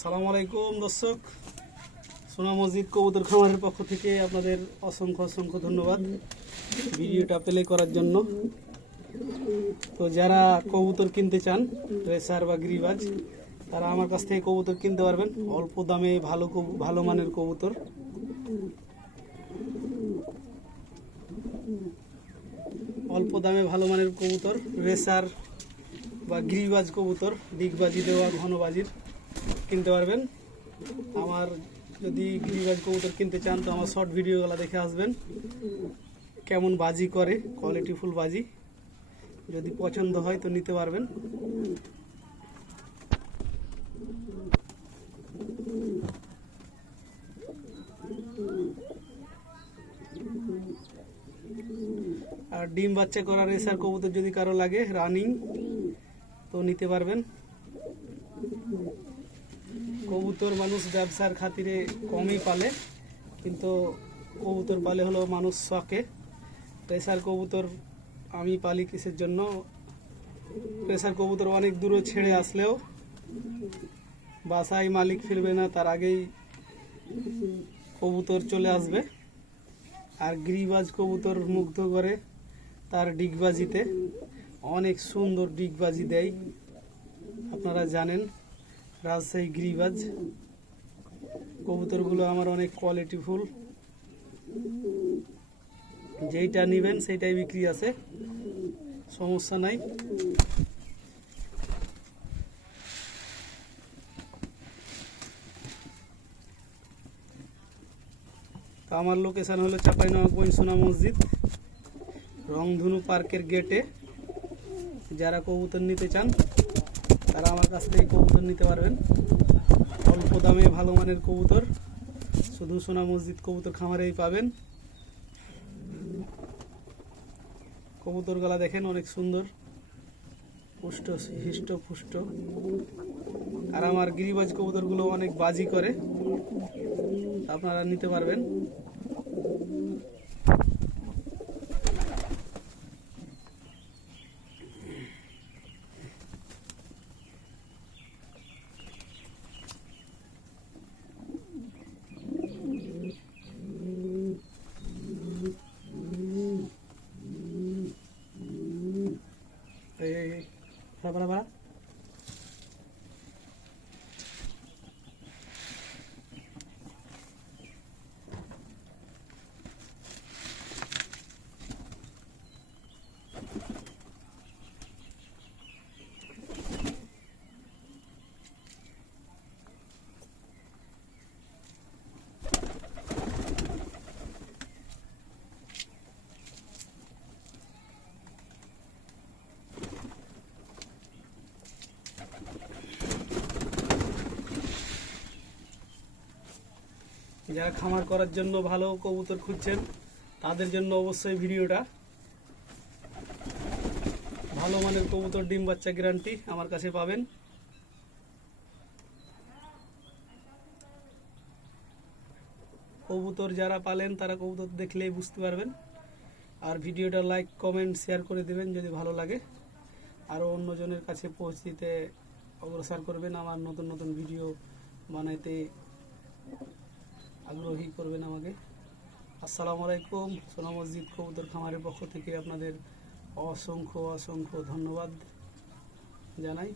সালাম আলাইকুম, দর্শক। সোনা মসজিদ কবুতর খামারের পক্ষ থেকে আপনাদের অসংখ্য অসংখ্য ধন্যবাদ ভিডিওটা প্লে করার জন্য। তো যারা কবুতর কিনতে চান, রেসার বা গিরিবাজ, তারা আমার কাছ থেকে কবুতর কিনতে পারবেন। অল্প দামে ভালো ভালো মানের কবুতর। অল্প দামে ভালো মানের কবুতর, রেসার বা গিরিবাজ কবুতর, ডিগবাজি দেওয়া ঘনবাজির। কিনতে পারবেন। আমার যদি গিরিবাজ কবুতর কিনতে চান, তো আমার শর্ট ভিডিওগুলো দেখে আসবেন। কেমন বাজি করে কোয়ালিটিফুল বাজি। যদি পছন্দ হয়, তো নিতে পারবেন। আর ডিম বাচ্চা করা রেসার কবুতর যদি কারও লাগে রানিং তো নিতে পারবেন। কবুতর মানুষ ব্যবসার খাতিরে কমই পালে, কিন্তু কবুতর পালে হলো মানুষ শখে। প্রেসার কবুতর আমি পালি কিসের জন্য? প্রেসার কবুতর অনেক দূরে ছেড়ে আসলেও বাসায় মালিক ফিরবে না, তার আগেই কবুতর চলে আসবে। আর গিরিবাজ কবুতর মুগ্ধ করে তার ডিগবাজিতে। অনেক সুন্দর ডিগবাজি দেয়, আপনারা জানেন। রাজশাহী গিরিবাজ। কবুতরগুলো আমার অনেক কোয়ালিটিফুল যেইটা নেবেন সেইটাই বিক্রি আছে। সমস্যা নাই। আমার লোকেশান হলো চাপাইনবাবগঞ্জ সোনা মসজিদ, রংধনু পার্কের গেটে যারা কবুতর নিতে চান তারা আমার কাছ থেকে কবুতর নিতে পারবেন। অল্প দামে ভালো মানের কবুতর। শুধু সোনা মসজিদ কবুতর খামারেই পাবেন। কবুতর গলা দেখেন অনেক সুন্দর। পুষ্ট হিষ্ট পুষ্ট। আর আমার গিরিবাজ কবুতরগুলো অনেক বাজি করে। আপনারা নিতে পারবেন। para, para, para. যারা খামার করার জন্য ভালো কবুতর খুঁজছেন, তাদের জন্য অবশ্যই ভিডিওটা। ভালো মানের কবুতর, ডিম বাচ্চা গ্যারান্টি আমার কাছে পাবেন। কবুতর যারা পালেন, তারা কবুতর দেখলেই বুঝতে পারবেন। আর ভিডিওটা লাইক, কমেন্ট, শেয়ার করে দেবেন যদি ভালো লাগে। আরও অন্যজনের কাছে পৌঁছে দিতে অগ্রসর করবেন আমার নতুন নতুন ভিডিও বানাইতে। আগ্রহী করবেন আমাকে। আসসালামু আলাইকুম, সোনা মসজিদ কবুতর খামারের পক্ষ থেকে আপনাদের অসংখ্য অসংখ্য ধন্যবাদ জানাই।